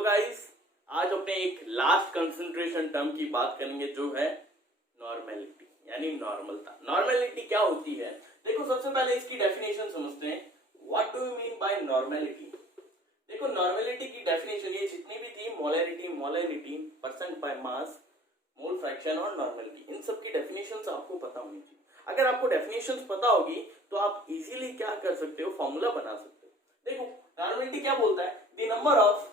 Hello guys, आज अपने एक लास्ट कंसंट्रेशन टर्म की बात करेंगे जो है नॉर्मेलिटी, यानी नॉर्मलता। नॉर्मेलिटी क्या होती है? देखो, सबसे पहले इसकी डेफिनेशन समझते हैं। What do you mean by normality? देखो, नॉर्मेलिटी की डेफिनेशन ये जितनी भी थी, molarity, percent by mass, mole fraction और नॉर्मेलिटी, इन सब की डेफिनेशंस आपको पता होनी चाहिए। अगर आपको डेफिनेशंस पता होगी तो आप इजीली क्या कर सकते हो, फॉर्मूला बना सकते हो। देखो, नॉर्मेलिटी क्या बोलता है? The number of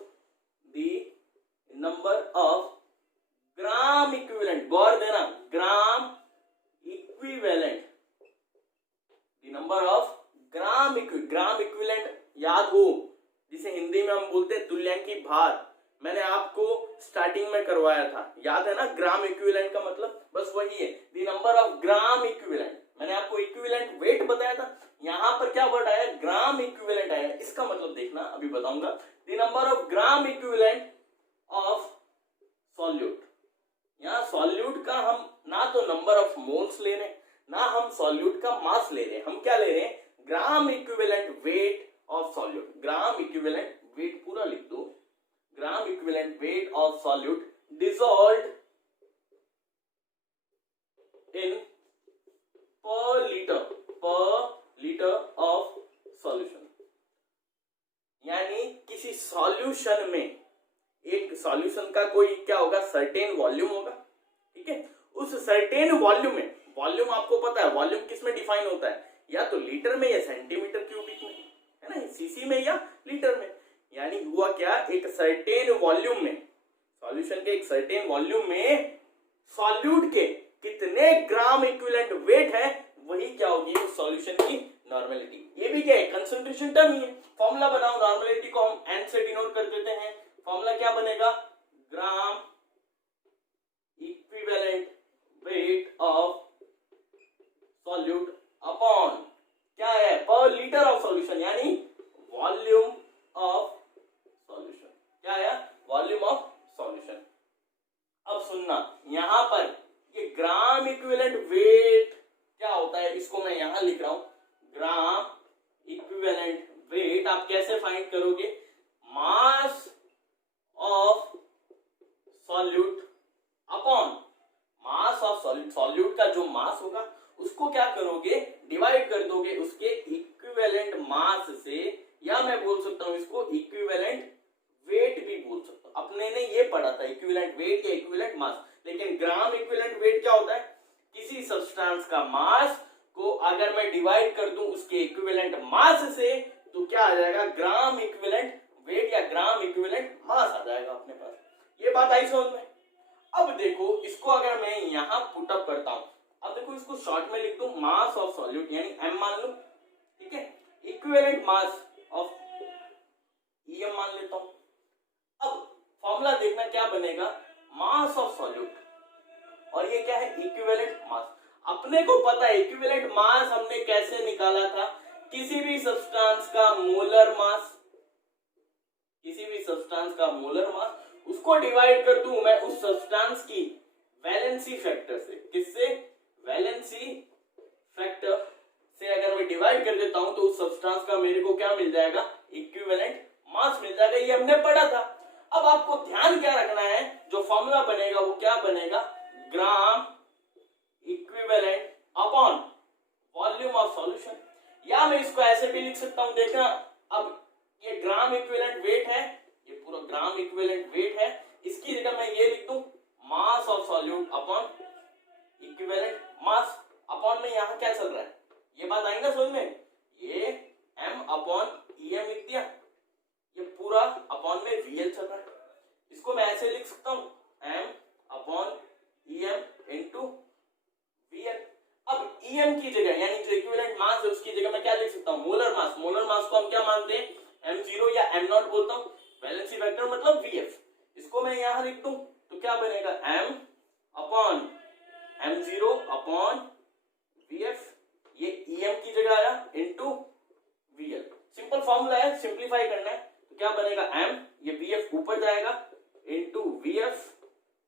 gram equivalent, गौर देना, gram equivalent, the number of gram equivalent याद हो, जिसे हिंदी में हम बोलते हैं तुल्यांकी भार। मैंने आपको स्टार्टिंग में करवाया था, याद है ना? ग्राम इक्विवेलेंट का मतलब बस वही है, the number of gram equivalent. मैंने आपको इक्विवेलेंट वेट बताया था, यहां पर क्या वर्ड आया? ग्राम इक्विवेलेंट आया। इसका मतलब देखना, अभी बताऊंगा। The number of gram equivalent of solute. यहां सॉल्यूट का हम ना तो नंबर ऑफ मोल्स ले रहे हैं, ना हम सॉल्यूट का मास ले रहे हैं, हम क्या ले रहे हैं? Gram equivalent weight of solute. Gram equivalent weight पूरा लिख दो, gram equivalent weight of solute dissolved इन पर लीटर ऑफ सॉल्यूशन। यानी किसी सॉल्यूशन में, एक सॉल्यूशन का कोई क्या होगा? सर्टेन वॉल्यूम होगा, ठीक है? उस सर्टेन वॉल्यूम में, वॉल्यूम आपको पता है, वॉल्यूम किस में डिफाइन होता है? या तो लीटर में या सेंटीमीटर क्यूबिक में, है ना? सीसी में या लीटर में। यानी हुआ क्या? एक सर्टेन वॉल्यूम में, सॉल्यूशन के एक सर्टेन वॉल्यूम में सॉल्यूट के कितने ग्राम इक्विवेलेंट वेट है, वही क्या होगी? उस सॉल्यूशन की नॉर्मेलिटी। ये भी क्या है? कंसंट्रेशन टर्म ही है। फॉर्मूला बनाओ, नॉर्मेलिटी को हम एन से डिनोट कर देते हैं। फॉर्मूला क्या बनेगा? Gram equivalent weight of solute upon क्या है? पर लीटर ऑफ सॉल्यूशन, यानी वॉल्यूम ऑफ सॉल्यूशन। क्या है? Volume of solution. अब सुनना, यहां पर ये ग्राम इक्विवेलेंट वेट क्या होता है, इसको मैं यहां लिख रहा हूं। ग्राम इक्विवेलेंट वेट आप कैसे फाइंड करोगे? Mass of solute upon mass of solute. Solute का जो मास होगा उसको क्या करोगे? डिवाइड कर दोगे उसके इक्विवेलेंट मास से, या मैं बोल सकता हूं इसको इक्विवेलेंट वेट भी बोल सकता हूं। अपने ने ये पढ़ा था इक्विवेलेंट वेट या इक्विवेलेंट मास, लेकिन ग्राम इक्विवेलेंट वेट क्या होता है? किसी सब्सटेंस का मास को अगर मैं डिवाइड कर दूं उसके इक्विवेलेंट मास से, तो क्या आ जाएगा? ग्राम इक्विवेलेंट वेट या ग्राम इक्विवेलेंट मास आ जाएगा अपने पास। ये बात आई समझ में? अब देखो, इसको अगर मैं यहां पुट अप करता हूं, अब देखो इसको शॉर्ट में लिख दूं, मास ऑफ सॉल्यूट यानी एम मान लो, ठीक है? इक्विवेलेंट मास ऑफ ईएम मान लेता हूं। अब फॉर्मूला देखना क्या बनेगा? मास ऑफ सॉल्यूट, और ये क्या है? Equivalent mass. अपने को पता है इक्विवेलेंट मास हमने कैसे निकाला था? किसी भी सब्सटेंस का मोलर मास, किसी भी सब्सटेंस का मोलर मास, उसको डिवाइड कर दूं मैं उस सब्सटेंस की वैलेंसी फैक्टर से। किससे? वैलेंसी फैक्टर से अगर मैं डिवाइड कर देता हूं तो उस सब्सटेंस का मेरे को क्या मिल जाएगा? इक्विवेलेंट मास मिल जाएगा। ये हमने पढ़ा था। अब आपको ध्यान क्या रखना है? जो फॉर्मूला बनेगा वो क्या बनेगा? Gram equivalent upon volume of solution. या मैं इसको ऐसे भी लिख सकता हूं, देखना। अब ये ग्राम इक्विवेलेंट वेट है, ये पूरा ग्राम इक्विवेलेंट वेट है, इसकी जगह मैं ये लिख दूं, mass of solute upon equivalent mass. Upon में यहां क्या चल रहा है? ये बात आएगा समझ में? ये m अपॉन em लिख दिया, ये पूरा अपॉन में vl चल रहा है। इसको मैं ऐसे लिख सकता हूं, m upon em into vl। अब em की जगह, यानी जो इक्विवेलेंट मास है उसकी जगह मैं क्या लिख सकता हूं? Molar mass. मोलर मास को हम क्या मानते हैं? m0 या m0 बोलता हूं। वैलेंसी फैक्टर मतलब vf। इसको मैं यहां लिख दूं तो क्या बनेगा? m upon m0 upon vf। ये em की जगह आया इंटू vl। सिंपल फॉर्मूला है, सिंप्लीफाई करना है तो क्या बनेगा? m, ये vf ऊपर जाएगा, into vf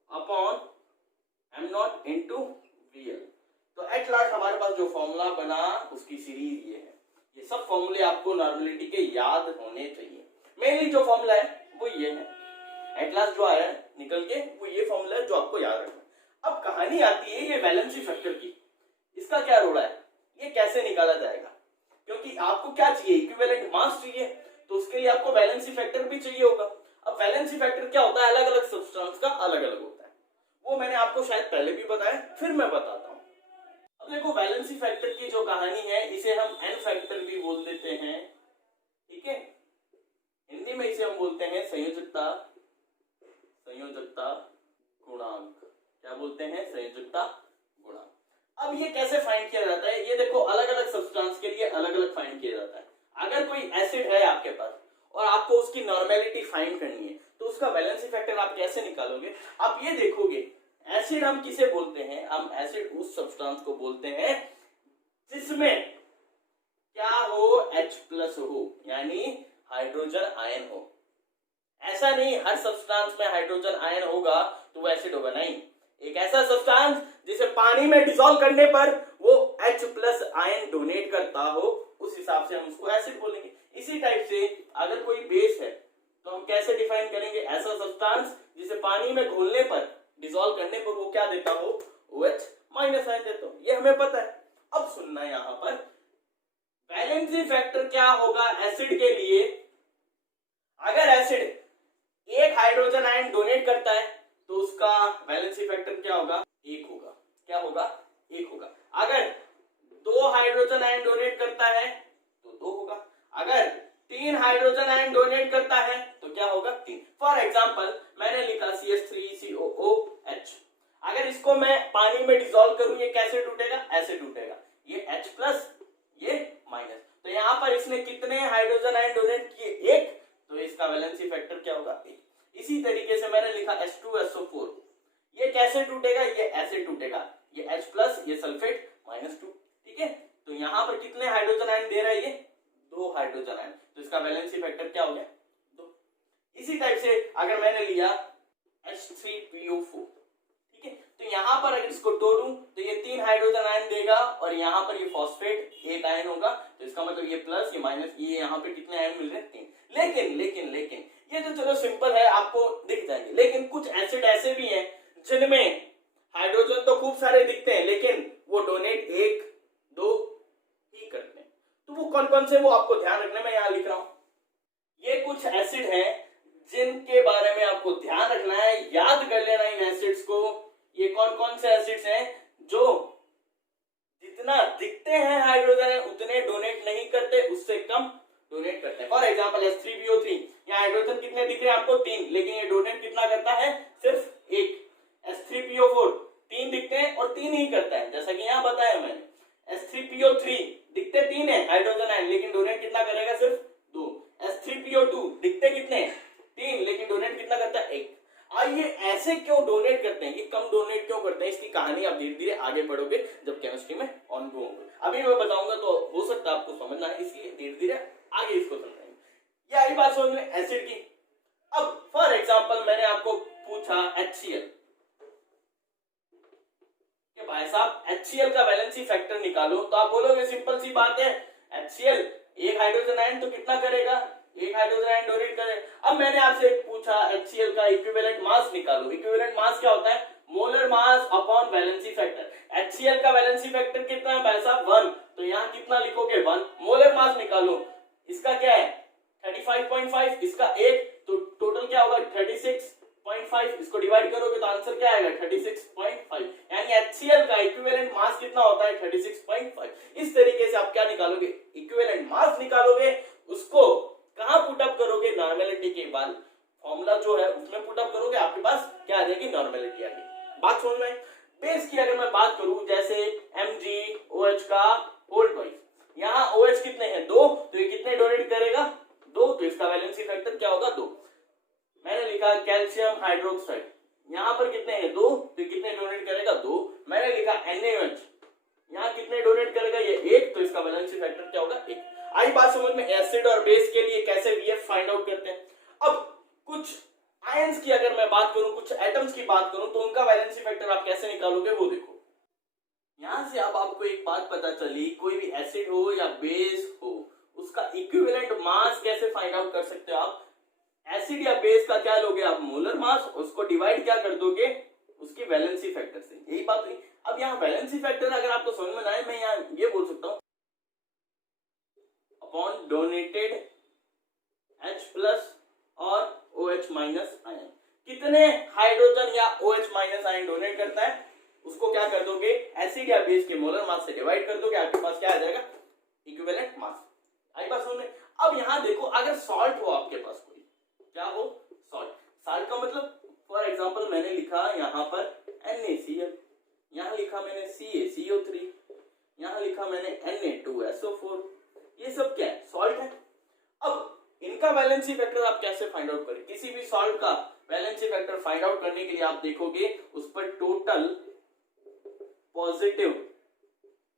upon m0 into vl। तो एट लास्ट हमारे पास जो फॉर्मूला बना उसकी सीरीज ये है। ये सब फॉर्मूले आपको नॉर्मेलिटी के याद होने चाहिए। मेनली जो फॉर्मूला है वो ये है। गिलास जो आया है निकल के, वो ये फॉर्मूला है जो आपको याद रखना है। अब कहानी आती है ये वैलेंसी फैक्टर की, इसका क्या रोल है, ये कैसे निकाला जाएगा, क्योंकि आपको क्या चाहिए, इक्विवेलेंट मास चाहिए, तो उसके लिए आपको वैलेंसी फैक्टर भी चाहिए होगा। अब वैलेंसी फैक्टर क्या होता है, अलग अलग सब्सटेंस का अलग अलग होता है, वो मैंने आपको शायद पहले भी बताया, फिर मैं बताता हूं। अब देखो वैलेंसी फैक्टर की जो कहानी है, इसे हम एन फैक्टर भी बोल देते हैं, ठीक है, हिंदी में इसे हम बोलते हैं संयोजकता गुणांक। क्या बोलते हैं, संयोजकता गुणांक। अब ये कैसे फाइंड किया जाता है, ये देखो अलग अलग सब्सटेंस के लिए अलग अलग फाइंड किया जाता है। अगर कोई एसिड है आपके पास और आपको उसकी नॉर्मेलिटी फाइंड करनी है, तो उसका वैलेंसी फैक्टर आप कैसे निकालोगे, आप ये देखोगे एसिड हम किसे बोलते हैं, हम एसिड उस सब्सटेंस को बोलते हैं जिसमें क्या हो, H+ हो, यानी हाइड्रोजन आयन हो। ऐसा नहीं हर सब्सटेंस में हाइड्रोजन आयन होगा तो वो एसिड होगा, नहीं, एक ऐसा सब्सटेंस जिसे पानी में डिसॉल्व करने पर वो H+ आयन डोनेट करता हो, उस हिसाब से हम उसको एसिड बोलेंगे। इसी टाइप से अगर कोई बेस है तो हम कैसे डिफाइन करेंगे, ऐसा सब्सटेंस जिसे पानी में घोलने पर, डिसॉल्व करने पर वो क्या देता हो, OH- आयन देता हो, ये हमें पता है। अब सुनना यहां पर वैलेंसी फैक्टर क्या होगा एसिड के लिए, अगर एसिड एक हाइड्रोजन आयन डोनेट करता है तो उसका वैलेंसी फैक्टर क्या होगा, 1 होगा। क्या होगा, 1 होगा। अगर 2 हाइड्रोजन आयन डोनेट करता है तो 2 होगा। अगर 3 हाइड्रोजन आयन डोनेट करता है तो क्या होगा, 3। फॉर एग्जांपल मैंने लिखा CH3COOH, अगर इसको मैं पानी में डिसॉल्व करूं ये कैसे टूटेगा, ऐसे टूटेगा, ये H+, ये माइनस, तो यहां पर इसने कितने हाइड्रोजन आयन डोनेट किए, 1, तो इसका वैलेंसी फैक्टर क्या होगा, 1। इसी तरीके से मैंने लिखा H2SO4, ये कैसे टूटेगा, ये ऐसे टूटेगा, ये H+, ये सल्फेट -2, ठीक है। तो यहां पर कितने हाइड्रोजन आयन दे रहा है, ये 2 हाइड्रोजन आयन, तो इसका वैलेंसी फैक्टर क्या हो गया, 2। इसी टाइप से अगर मैंने लिया H3PO4, ठीक है, तो यहां पर अगर इसको तोड़ूं तो ये 3 हाइड्रोजन आयन देगा और यहां पर ये फॉस्फेट 1 आयन होगा, तो इसका मतलब ये प्लस, ये माइनस, ये यहां पे कितने आयन मिल रहे हैं, 3। लेकिन ये तो चलो सिंपल है, आपको दिख जाएंगे, लेकिन कुछ एसिड ऐसे भी हैं जिनमें हाइड्रोजन तो खूब सारे दिखते हैं लेकिन वो डोनेट 1, 2 ही करते हैं, तो वो कौन कौन से, वो आपको ध्यान रखना, मैं यहां लिख रहा हूं। ये कुछ एसिड हैं जिनके बारे में आपको ध्यान रखना है, याद कर लेना इन एसिड्स को। ये कौन कौन से एसिड्स हैं जो जितना दिखते हैं हाइड्रोजन उतने डोनेट नहीं करते, उससे कम डोनेट करते हैं। फॉर एग्जांपल H3PO3, यहाँ हाइड्रोजन कितने दिख रहे हैं आपको, 3, लेकिन ये डोनेट कितना करता है, सिर्फ 1। H3PO4 3 दिखते हैं और 3 ही करता है, जैसा कि यहाँ बताया मैंने। H3PO3 दिखते 3 है हाइड्रोजन आयन, लेकिन डोनेट कितना करेगा, सिर्फ 2। H3PO2 दिखते कितने, 3, लेकिन डोनेट कितना करता है, 1। आइए ऐसे क्यों डोनेट करते हैं, ये कम डोनेट क्यों करते हैं, इसकी कहानी आप धीरे धीरे आगे बढ़ोगे जब केमिस्ट्री में ऑन गो होंगे। अभी मैं बताऊंगा तो हो सकता है आपको समझना है, इसलिए धीरे धीरे आगे इसको समझाएंगे। ये आई बात समझ में एसिड की। अब फॉर एग्जांपल मैंने आपको पूछा HCl, कि भाई साहब HCl का वैलेंसी फैक्टर निकालो, तो आप बोलोगे सिंपल सी बात है, HCl 1 हाइड्रोजन आयन तो कितना करेगा, 1 हाइड्रोजन आयन डोनेट करे। अब मैंने आपसे पूछा HCl का इक्विवेलेंट मास निकालो। इक्विवेलेंट मास क्या होता है, molar mass upon valency factor. HCl का वैलेंसी फैक्टर कितना है भाई साहब, 1, तो यहाँ कितना लिखोगे, 1। मोलर मास निकालो, इसका क्या है 35.5, इसका 1, तो टोटल क्या होगा 36.5, इसको डिवाइड करोगे तो आंसर क्या आएगा 36.5, यानी HCl का इक्विवेलेंट मास कितना होता है 36.5। इस तरीके से आप क्या निकालोगे, इक्विवेलेंट मास निकालोगे, उसको कहां पुट अप करोगे, नॉर्मेलिटी के बाद फॉर्मूला जो है उसमें पुट अप करोगे, आपके पास क्या आ जाएगी, नॉर्मेलिटी आ गई। बात समझ में। बेस की अगर मैं बात करूं, जैसे MgOH का होल ट्वाइस, यहाँ OH कितने हैं 2, तो ये कितने डोनेट करेगा 2, तो इसका वैलेंसी फैक्टर क्या होगा 2। मैंने लिखा कैल्शियम हाइड्रोक्साइड, यहाँ पर कितने हैं 2, तो कितने डोनेट करेगा 2। मैंने लिखा NaOH, यहाँ कितने डोनेट करेगा ये 1, तो इसका वैलेंसी फैक्टर क्या होगा 1। आई बात समझ में। एसिड और बेस के लिए कैसे VF फाइंड आउट करते हैं। अब कुछ आयंस की अगर मैं बात करूं, कुछ एटम्स की बात करूं, तो उनका वैलेंसी फैक्टर आप कैसे निकालोगे वो देखो। यहां से अब आपको एक बात पता चली, कोई भी एसिड हो या बेस हो, उसका इक्विवेलेंट मास कैसे फाइंड आउट कर सकते हो आप। एसिड या बेस का क्या लोगे आप, molar mass OH minus ion. कितने हाइड्रोजन या OH माइनस आयन डोनेट करता है उसको क्या कर दोगे, एसिड या बेस के मोलर मास से डिवाइड कर दोगे, आपके पास क्या आ जाएगा, इक्विवेलेंट मास। आई बात समझ में। अब यहाँ देखो, अगर सॉल्ट हो आपके पास कोई, क्या हो, सॉल्ट। सॉल्ट का मतलब फॉर एग्जांपल मैंने लिखा यहाँ पर NaCl, यहाँ लिखा मैंने CaCO3, यहाँ लिखा मैंने Na2SO4, ये सब क्या है, सॉल्ट है। अब इनका वैलेंसी फैक्टर आप कैसे फाइंड आउट करें, किसी भी सॉल्ट का वैलेंसी फैक्टर फाइंड आउट करने के लिए आप देखोगे उस पर टोटल पॉजिटिव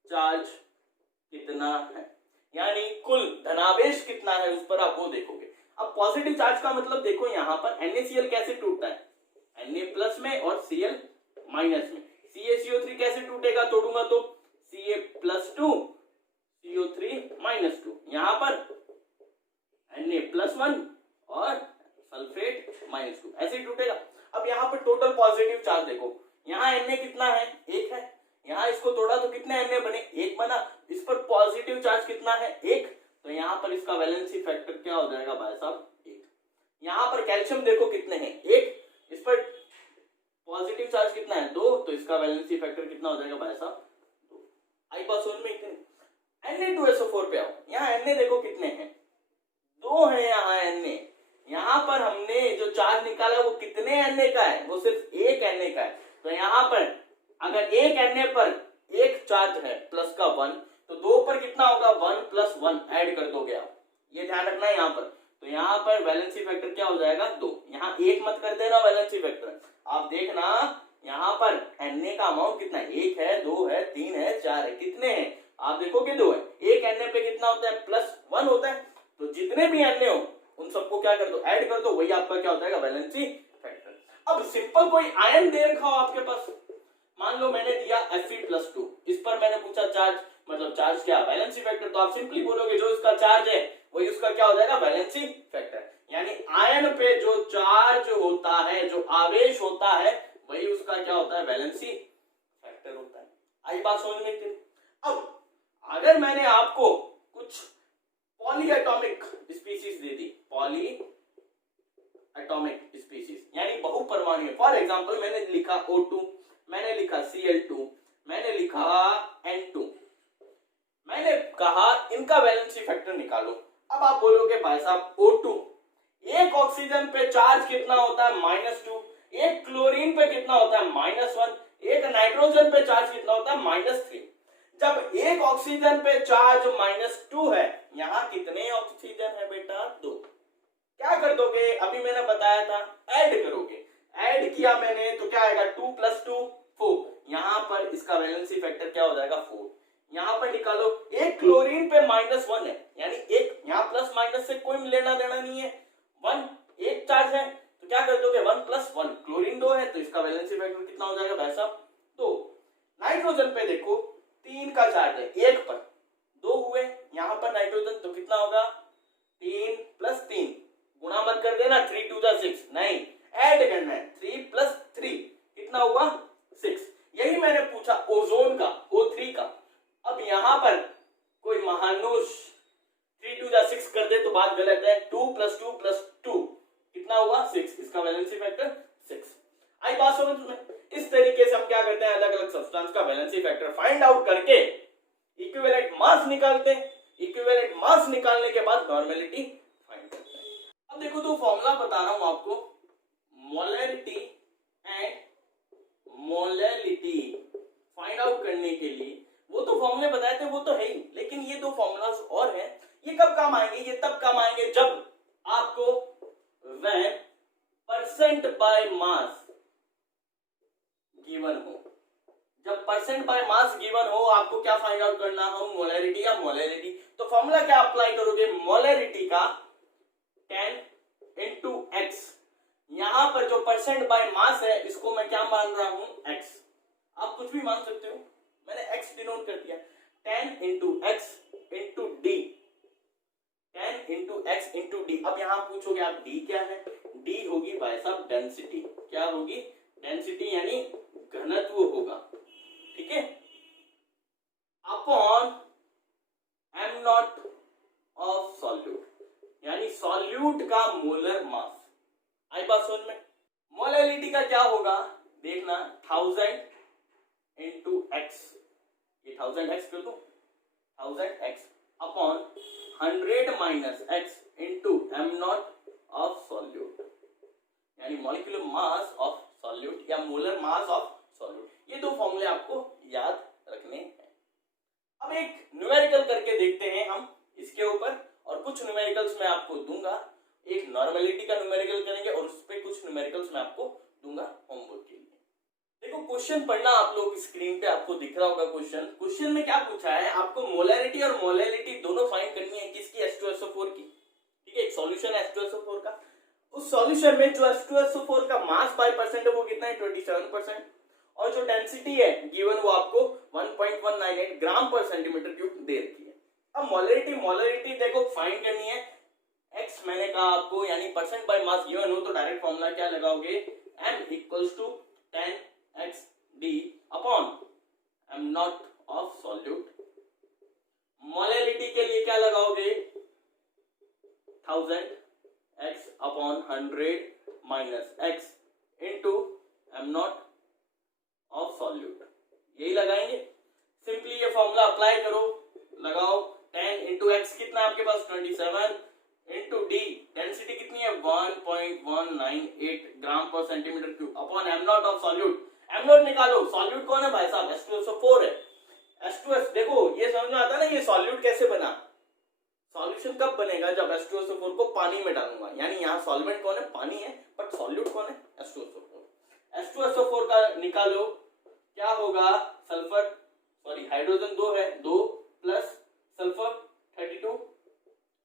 चार्ज कितना है, यानी कुल धनावेश कितना है उस पर आप वो देखोगे। अब पॉजिटिव चार्ज का मतलब देखो यहाँ पर NaCl कैसे टूटता है, Na प्लस में और Cl माइनस में। CaCO3 कैसे टूटेगा, तोड़ूंगा तो Ca प्लस 2 CO3 माइनस 2, यहाँ पर Na प्लस 1 और सल्फेट माइनस 2, ऐसे ही टूटेगा। अब यहाँ पर टोटल पॉजिटिव चार्ज देखो, यहाँ Na कितना है, 1 है, यहाँ इसको तोड़ा तो कितने Na बने, 1 बना, इस पर पॉजिटिव चार्ज कितना है, 1, तो यहाँ पर इसका वैलेंसी फैक्टर क्या हो जाएगा भाई साहब, 1। यहाँ पर कैल्शियम देखो कितने हैं, 1, इस पर पॉजिटिव चार्ज कितना है, 2, तो इसका वैलेंसी फैक्टर कितना हो जाएगा भाई साहब, 2। आई पास में इतने। Na2SO4 पे आओ, यहाँ Na देखो कितने हैं, 2 है यहाँ Na। यहाँ पर हमने जो चार्ज निकाला वो कितने Na का है, वो सिर्फ 1 Na का है। तो यहाँ पर अगर 1 Na पर 1 चार्ज है प्लस का 1, तो 2 पर कितना होगा, 1 प्लस 1 ऐड कर दोगे आप, ये ध्यान रखना है यहाँ पर। तो यहाँ पर वैलेंसी फैक्टर क्या हो जाएगा, 2। यहाँ 1 मत कर देना वैलेंसी फैक्टर, आप देखना यहाँ पर Na का अमाउंट कितना है, 1 है, 2 है, 3 है, 4 है, कितने हैं आप देखोगे 2 है। 1 Na पे कितना होता है, प्लस 1 होता है, तो जितने भी Na हो उन सबको क्या कर दो, ऐड कर दो, वही आपका क्या हो जाएगा, वैलेंसी फैक्टर। अब सिंपल कोई आयन दे रखा हो आपके पास, मान लो मैंने दिया Fe+2, इस पर मैंने पूछा चार्ज, मतलब चार्ज क्या, वैलेंसी फैक्टर, तो आप सिंपली बोलोगे जो इसका चार्ज है वही उसका क्या हो जाएगा, वैलेंसी फैक्टर। यानी आयन पे जो चार्ज होता है, जो आवेश होता है, वही उसका क्या होता है, वैलेंसी फैक्टर होता है। आई बात समझ में। अब अगर मैंने आपको कुछ पॉली एटॉमिक स्पीसीज दे दी, पॉली एटॉमिक स्पीसीज यानी बहुपरमाणु, फॉर एग्जांपल मैंने लिखा O2, मैंने लिखा Cl2, मैंने लिखा N2, मैंने कहा इनका वैलेंसी फैक्टर निकालो। अब आप बोलोगे भाई साहब O2, एक ऑक्सीजन पे चार्ज कितना होता है, -2, एक क्लोरीन पे कितना होता है, -1, एक नाइट्रोजन पे चार्ज कितना होता है, -3। जब एक ऑक्सीजन पे चार्ज -2 है, यहाँ कितने ऑक्सीजन है बेटा, 2। क्या कर दोगे, अभी मैंने बताया था, ऐड करोगे, ऐड किया मैंने तो क्या आएगा, 2 + 2 4, यहाँ पर इसका वैलेंसी फैक्टर क्या हो जाएगा, 4। यहाँ पर निकालो, एक क्लोरीन पे -1 है, यानी एक यहाँ प्लस माइनस से कोई लेना देना नहीं है, 1 एक चार्ज है, तो क्या कर दोगे, 1 + 1, क्लोरीन 2 है, तो इसका वैलेंसी फैक्टर कितना हो जाएगा भाई साहब, 2। नाइट्रोजन पे देखो 3 का चार्ज है, 1 पर 2 हुए, यहाँ पर नाइट्रोजन तो कितना होगा, 3 + 3, गुणा मत कर देना, 3 × 2 = 6, नहीं ऐड करना है, 3 + 3 कितना हुआ, 6। यही मैंने पूछा ओजोन का, O3 का। अब यहाँ पर कोई महानुष 3 × 2 = 6 कर दे तो बात गलत है, 2 + 2 + 2 कितना हुआ, 6, इसका वैलेंसी फैक्टर 6। आई बात समझ में। इस तरीके से हम क्या करते हैं, अलग अलग सब्सटेंस का वैलेंसी फैक्टर फाइंड आउट करके इक्विवेलेंट मास निकालते हैं, इक्विवेलेंट मास निकालने के बाद नॉर्मेलिटी फाइंड करते हैं। अब देखो तो फॉर्मूला बता रहा हूं आपको, molarity and molality find out करने के लिए, वो तो फॉर्मूले बताए थे वो तो है ही, लेकिन ये 2 फॉर्मूलाज और हैं। ये कब काम आएंगे, ये तब काम आएंगे जब आपको वह परसेंट बाय मास गिवन हो। जब परसेंट बाय मास गिवन हो, आपको क्या फाइंड आउट करना हो, मोलैरिटी या मोलैलिटी। तो फॉर्मूला क्या अप्लाई करोगे, मोलैरिटी का 10 × x, यहां पर जो परसेंट बाय मास है इसको मैं क्या मान रहा हूं, x, आप कुछ भी मान सकते हो, मैंने x डिनोट कर दिया, 10 × x × d, 10 × x × d। अब यहां पूछोगे आप d क्या है, d होगी भाई साहब डेंसिटी, क्या होगी, डेंसिटी यानी घनत्व होगा, ठीक है, अपॉन m0 ऑफ सॉल्यूट, यानी सॉल्यूट का मोलर मास। पास समझ में? मोलैलिटी का क्या होगा देखना, 1000 इंटू एक्स, ये 1000x कर दो, 1000x upon 100 minus x into am not of solute, यानी मॉलिक्यूलर मास ऑफ सॉल्यूट या मोलर मास ऑफ सॉल्यूट। ये दो फॉर्मूले आपको याद रखने हैं। अब एक न्यूमेरिकल करके देखते हैं हम इसके ऊपर, और कुछ न्यूमेरिकल्स मैं आपको दूंगा, एक नॉर्मेलिटी का न्यूमेरिकल करेंगे और उस पे कुछ न्यूमेरिकल्स मैं आपको दूंगा होमवर्क के लिए। देखो क्वेश्चन पढ़ना, आप लोग स्क्रीन पे आपको दिख रहा होगा क्वेश्चन में क्या पूछा है, आपको मोलैरिटी और मोलैलिटी दोनों फाइंड करनी है किसकी, H2SO4 की। ठीक है, एक सॉल्यूशन है H2SO4 का, उस सॉल्यूशन में जो H2SO4 का मास बाय परसेंट है वो कितना है, 27%, और जो डेंसिटी है गिवन वो आपको 1.198 ग्राम पर सेंटीमीटर क्यूब दे रखी है। अब मोलैरिटी देखो फाइंड करनी है, x मैंने कहा आपको, यानी परसेंट बाय मास गिवन हो तो डायरेक्ट फॉर्मूला क्या लगाओगे, m equals to 10xd upon m not of solute. Molality के लिए क्या लगाओगे, 1000x upon 100 minus x into m not of solute, यही लगाएंगे। सिंपली ये फॉर्मूला अप्लाई करो, लगाओ 10 इंटू एक्स कितना आपके पास 27 इंटू डी, डेंसिटी कितनी है 1.198 ग्राम पर centimetre cube upon am not of solute. Am not निकालो, सॉल्यूट कौन है भाई साहब, H2SO4 है। H2S देखो ये समझ में आता है ना, ये सॉल्यूट कैसे बना, सॉल्यूशन कब बनेगा जब H2SO4 को पानी में डालूंगा, यानी यहाँ सॉल्वेंट कौन है, पानी है, बट सॉल्यूट कौन है, H2SO4। H2SO4 का निकालो, क्या होगा, सल्फर सॉरी हाइड्रोजन 2 है, 2 plus sulphur 32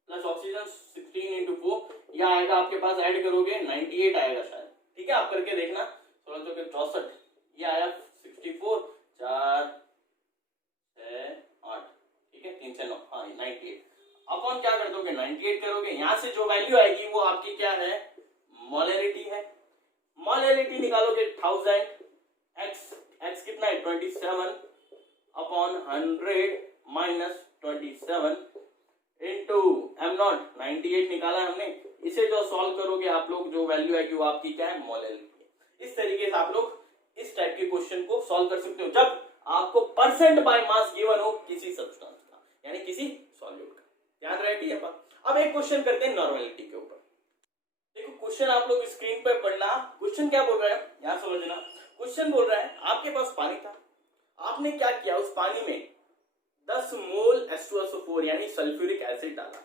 plus oxygen 16 into 4, यह आएगा आपके पास, ऐड करोगे 98 आएगा शायद। ठीक है, आप करके देखना, 16 के 64, ये आया 64, 4 6 8, ठीक है, 3 से 9, हाँ 98 अपॉन क्या कर दोगे, 98 करोगे, यहां से जो वैल्यू आएगी वो आपकी क्या है, मोलैरिटी है। मोलैरिटी निकालोगे 1000 x कितना है 27 upon 100 minus 27 into am not 98 निकाला हमने, इसे जो सॉल्व करोगे आप लोग, जो वैल्यू आएगी वो आपकी क्या है, मोलैरिटी है। इस तरीके से आप लोग इस टाइप के क्वेश्चन को सॉल्व कर सकते हो जब आपको परसेंट बाय मास गिवन हो किसी सब्सटेंस का, यानी किसी सॉल्यूट का। ध्यान रहे अपन। अब एक क्वेश्चन करते हैं नॉर्मेलिटी के ऊपर। देखो क्वेश्चन आप लोग स्क्रीन पर पढ़ना, क्वेश्चन क्या बोल रहा है यहां समझना। क्वेश्चन बोल रहा है आपके पास पानी था, आपने क्या किया, उस पानी में 10 मोल H2SO4 यानी सल्फ्यूरिक एसिड डाला।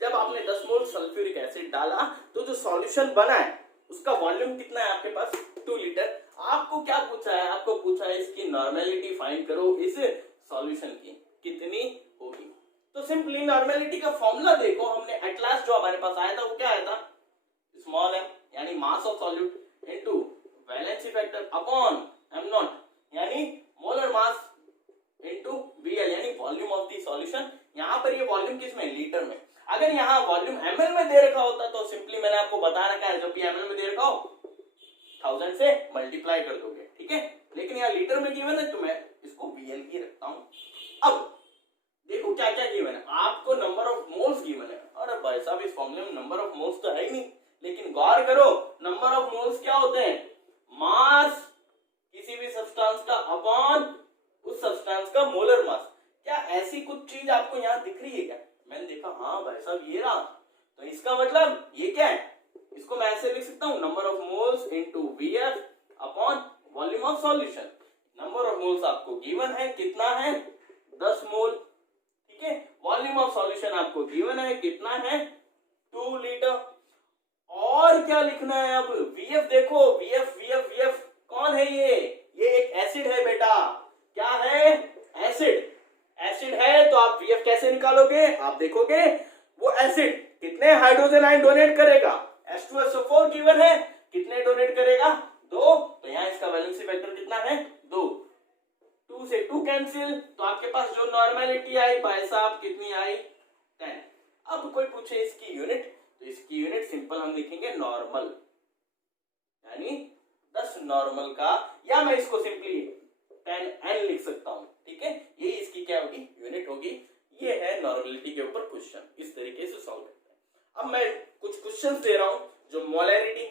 जब आपने 10 मोल सल्फ्यूरिक एसिड डाला तो जो सॉल्यूशन बना है उसका वॉल्यूम कितना है आपके पास, 2 लीटर। आपको क्या पूछा है, आपको पूछा है इसकी नॉर्मेलिटी फाइंड करो इस सॉल्यूशन की, कितनी होगी। तो सिंपली नॉर्मेलिटी का फॉर्मूला देखो, हमने एट लास्ट जो हमारे पास आया था वो क्या आया था, स्मॉल m यानी mass of solute into valency factor upon m not यानी मोलर मास इनटू Vl यानी वॉल्यूम ऑफ द सॉल्यूशन। यहां पर ये वॉल्यूम किस में, लीटर में। अगर यहाँ वॉल्यूम ml में दे रखा होता तो सिंपली मैंने आपको बता रखा है, जब भी ml में दे रखा हो 1000 से मल्टीप्लाई कर दोगे, ठीक है। लेकिन यहाँ लीटर में गिवन है तो मैं इसको Vl ही रखता हूं। अब देखो क्या क्या गिवन है, आपको नंबर ऑफ मोल्स गिवन है। अरे भाई साहब इस फॉर्मूले में नंबर ऑफ मोल्स तो है ही नहीं, लेकिन गौर करो नंबर ऑफ मोल्स क्या होते हैं, मास किसी भी सब्सटेंस का अपॉन उस सब्सटेंस का मोलर मास। क्या ऐसी कुछ चीज आपको यहाँ दिख रही है क्या, मैंने देखा हाँ भाई साहब ये रहा, तो इसका मतलब ये क्या है, इसको मैं ऐसे लिख सकता हूँ number of moles into Vf upon volume of solution. Number of moles आपको गिवन है, कितना है 10 मोल, ठीक है। वॉल्यूम ऑफ सॉल्यूशन आपको गिवन है, कितना है 2 लीटर। और क्या लिखना है अब, Vf देखो, Vf कौन है ये एक एसिड है बेटा। क्या है, एसिड है, तो आप Vf कैसे निकालोगे, आप देखोगे वो एसिड कितने हाइड्रोजन आयन डोनेट करेगा, H2SO4 गिवन है, कितने डोनेट करेगा 2, तो यहाँ इसका वैलेंसी फैक्टर कितना है 2, 2 से 2 कैंसिल, तो आपके पास जो नॉर्मेलिटी आई भाई साहब कितनी आई 10। अब कोई पूछे इसकी यूनिट, तो इसकी यूनिट सिंपल हम लिखेंगे नॉर्मल, यानी 10 नॉर्मल का, या मैं इसको सिंपली 10n लिख सकता हूं, ठीक है। ये इसकी क्या होगी, यूनिट होगी। ये है नॉर्मेलिटी के ऊपर क्वेश्चन, इस तरीके से सॉल्व करते हैं। अब मैं कुछ क्वेश्चंस दे रहा हूं जो मोलैरिटी,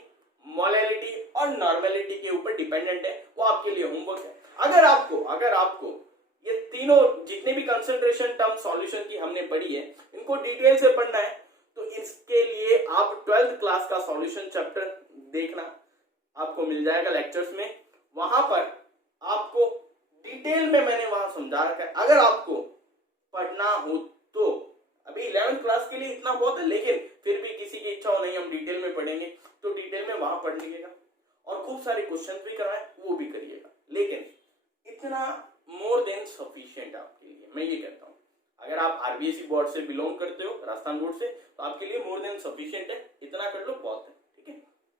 और नॉर्मेलिटी के ऊपर डिपेंडेंट है, वो आपके लिए होमवर्क है। अगर आपको ये तीनों जितने भी कंसंट्रेशन टर्म सॉल्यूशन की हमने पढ़ी है इनको डिटेल से पढ़ना है तो इसके लिए आप 12th क्लास का सॉल्यूशन चैप्टर देखना, आपको मिल जाएगा लेक्चर्स में। वहां पर आपको डिटेल में मैंने वहां समझा रखा है। अगर आपको पढ़ना हो तो अभी 11th क्लास के लिए इतना बहुत है, लेकिन फिर भी किसी की इच्छा हो नहीं हम डिटेल में पढ़ेंगे तो डिटेल में वहां पढ़ लीजिएगा और खूब सारे क्वेश्चन भी कराए वो भी करिएगा। लेकिन इतना मोर देन सफिशिएंट आपके लिए, मैं ये कहता हूं। अगर आप आरबीएसई बोर्ड से बिलोंग करते हो, राजस्थान बोर्ड से, तो आपके लिए मोर देन सफिशिएंट है, इतना कर लो बहुत है।